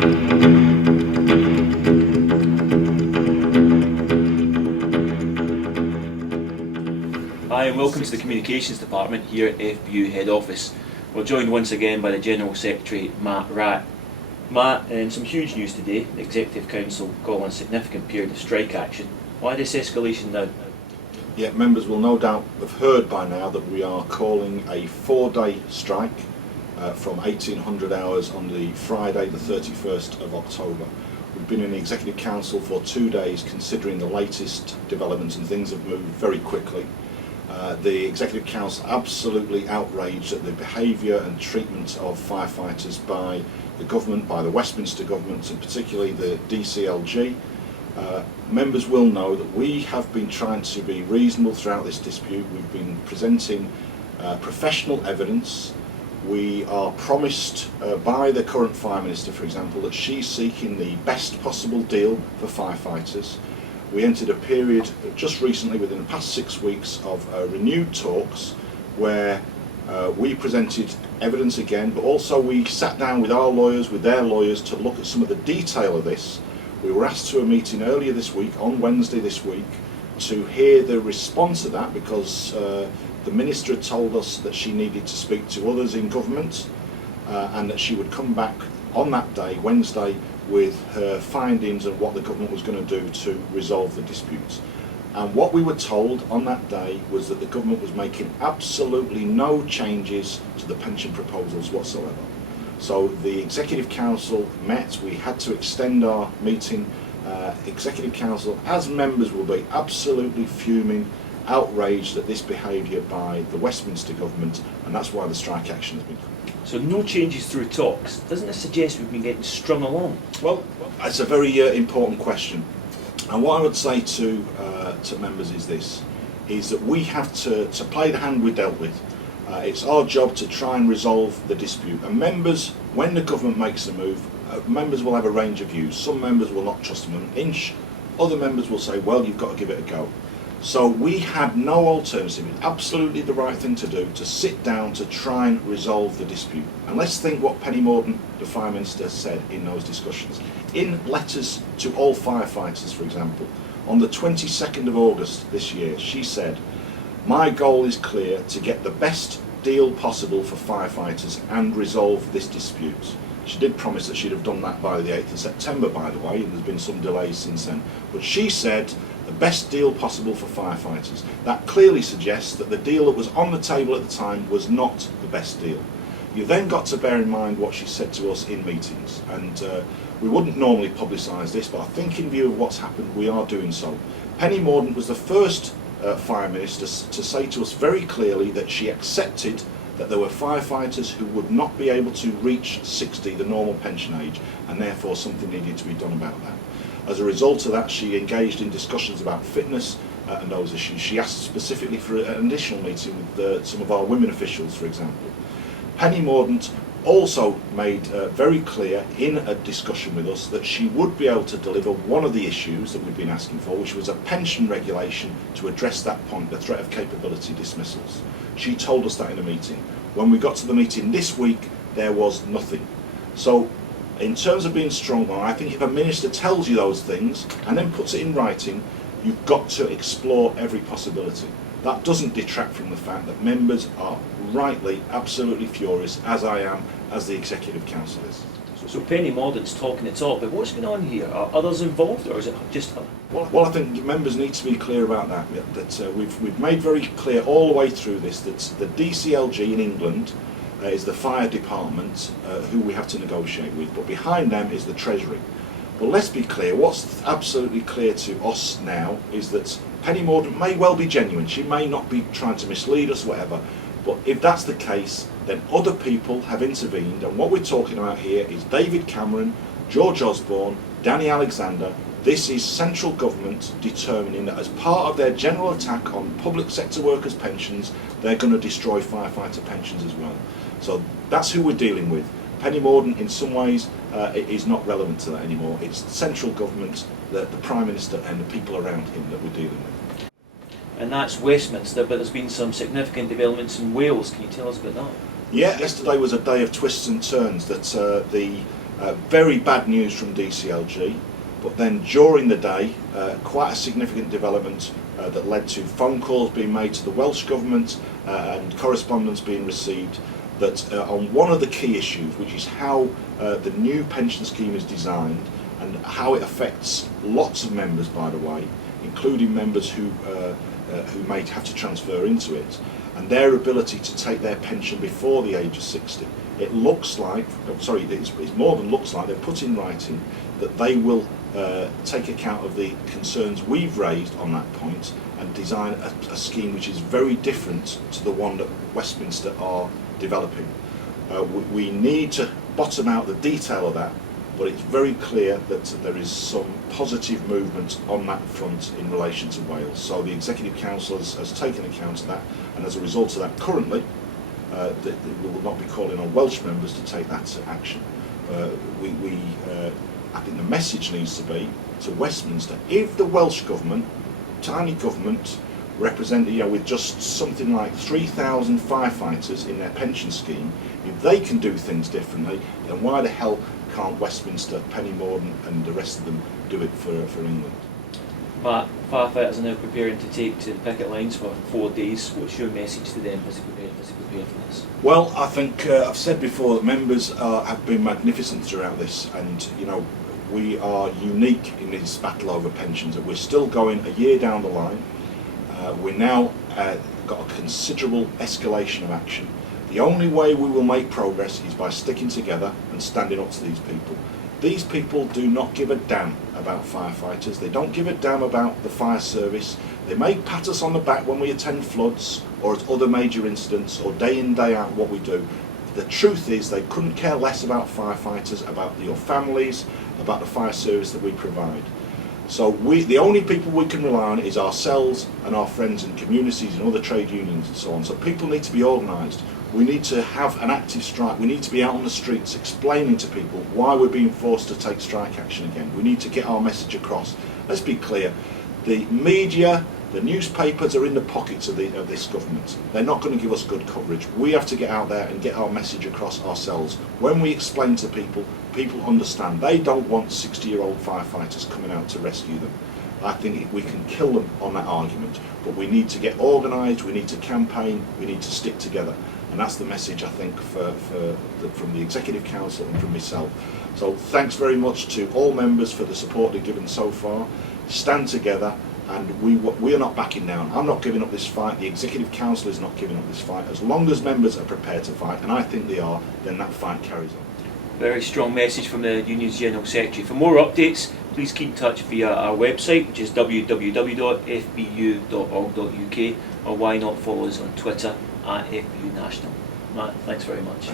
Hi and welcome to the Communications Department here at FBU Head Office. We're joined once again by the General Secretary, Wrack. Matt, in some huge news today, the Executive Council calling a significant period of strike action. Why this escalation now? Yeah, members will no doubt have heard by now that we are calling a 4-day strike from 1800 hours on the Friday the 31st of October. We've been in the Executive Council for 2 days considering the latest developments, and things have moved very quickly. The Executive Council absolutely outraged at the behaviour and treatment of firefighters by the government, by the Westminster government, and particularly the DCLG. Members will know that we have been trying to be reasonable throughout this dispute. We've been presenting professional evidence. We are promised by the current Fire Minister, for example, that she's seeking the best possible deal for firefighters. We entered a period just recently, within the past 6 weeks, of renewed talks where we presented evidence again, but also we sat down with our lawyers, with their lawyers, to look at some of the detail of this. We were asked to a meeting earlier this week, on Wednesday this week, to hear the response to that, because the Minister had told us that she needed to speak to others in government and that she would come back on that day, Wednesday, with her findings and what the government was going to do to resolve the disputes. And what we were told on that day was that the government was making absolutely no changes to the pension proposals whatsoever. So the Executive Council met. We had to extend our meeting. Executive Council, as members, will be absolutely fuming, outraged at this behaviour by the Westminster government, and that's why the strike action has been. So no changes through talks. Doesn't this suggest we've been getting strung along? Well, it's a very important question. And what I would say to members is this, is that we have to play the hand we're dealt with. It's our job to try and resolve the dispute. And members, when the government makes a move, members will have a range of views. Some members will not trust them an inch. Other members will say, well, you've got to give it a go. So we had no alternative. It's absolutely the right thing to do, to sit down to try and resolve the dispute. And let's think what Penny Mordaunt, the Fire Minister, said in those discussions. In letters to all firefighters, for example, on the 22nd of August this year, she said, "My goal is clear: to get the best deal possible for firefighters and resolve this dispute." She did promise that she'd have done that by the 8th of September, by the way, and there's been some delays since then. But she said the best deal possible for firefighters. That clearly suggests that the deal that was on the table at the time was not the best deal. You then got to bear in mind what she said to us in meetings, and we wouldn't normally publicise this, but I think in view of what's happened, we are doing so. Penny Mordaunt was the first Fire Minister to say to us very clearly that she accepted that there were firefighters who would not be able to reach 60, the normal pension age, and therefore something needed to be done about that. As a result of that, she engaged in discussions about fitness and those issues. She asked specifically for an additional meeting with some of our women officials, for example. Penny Mordaunt also made very clear in a discussion with us that she would be able to deliver one of the issues that we've been asking for, which was a pension regulation to address that point, the threat of capability dismissals. She told us that in a meeting. When we got to the meeting this week, there was nothing. So in terms of being strong, I think if a minister tells you those things and then puts it in writing, you've got to explore every possibility. That doesn't detract from the fact that members are rightly absolutely furious, as I am, as the Executive Council is. So Penny Mordaunt's talking the talk, but what's going on here? Are others involved, or is it just her? Well, I think members need to be clear about that. We've made very clear all the way through this that the DCLG in England is the fire department who we have to negotiate with, but behind them is the Treasury. But let's be clear, what's absolutely clear to us now is that Penny Mordaunt may well be genuine. She may not be trying to mislead us, whatever. But if that's the case, then other people have intervened, and what we're talking about here is David Cameron, George Osborne, Danny Alexander. This is central government determining that as part of their general attack on public sector workers' pensions, they're going to destroy firefighter pensions as well. So that's who we're dealing with. Penny Mordaunt, in some ways, is not relevant to that anymore. It's central government, the Prime Minister and the people around him that we're dealing with. And that's Westminster, but there's been some significant developments in Wales. Can you tell us about that? Yeah, yesterday was a day of twists and turns. That the Very bad news from DCLG, but then during the day, quite a significant development that led to phone calls being made to the Welsh Government and correspondence being received that on one of the key issues, which is how the new pension scheme is designed and how it affects lots of members, by the way, including members who may have to transfer into it, and their ability to take their pension before the age of 60. It looks like, sorry, it's more than looks like, they've put in writing that they will take account of the concerns we've raised on that point and design a scheme which is very different to the one that Westminster are developing. We need to bottom out the detail of that, but it's very clear that there is some positive movement on that front in relation to Wales. So the Executive Council has taken account of that, and as a result of that, currently, we will not be calling on Welsh members to take that action. I think the message needs to be to Westminster, if the Welsh Government, tiny government, represented, with just something like 3,000 firefighters in their pension scheme, if they can do things differently, then why the hell can't Westminster, Penny Morden and the rest of them do it for England? Matt, firefighters are now preparing to take to the picket lines for 4 days. What's your message to them as they prepare for this? Well, I think I've said before that members have been magnificent throughout this, and we are unique in this battle over pensions, and we're still going a year down the line. We're now got a considerable escalation of action. The only way we will make progress is by sticking together and standing up to these people. These people do not give a damn about firefighters. They don't give a damn about the fire service. They may pat us on the back when we attend floods or at other major incidents or day in, day out what we do. The truth is they couldn't care less about firefighters, about your families, about the fire service that we provide. So the only people we can rely on is ourselves and our friends and communities and other trade unions and so on. So people need to be organised. We need to have an active strike. We need to be out on the streets explaining to people why we're being forced to take strike action again. We need to get our message across. Let's be clear. The media, the newspapers are in the pockets of this government. They're not going to give us good coverage. We have to get out there and get our message across ourselves. When we explain to people, people understand. They don't want 60-year-old firefighters coming out to rescue them. I think we can kill them on that argument, but we need to get organised, we need to campaign, we need to stick together. And that's the message, I think, from the Executive Council and from myself. So thanks very much to all members for the support they've given so far. Stand together, and we are not backing down. I'm not giving up this fight. The Executive Council is not giving up this fight. As long as members are prepared to fight, and I think they are, then that fight carries on. Very strong message from the Union's General Secretary. For more updates, please keep in touch via our website, which is www.fbu.org.uk, or why not follow us on Twitter @FBU National. Matt, thanks very much.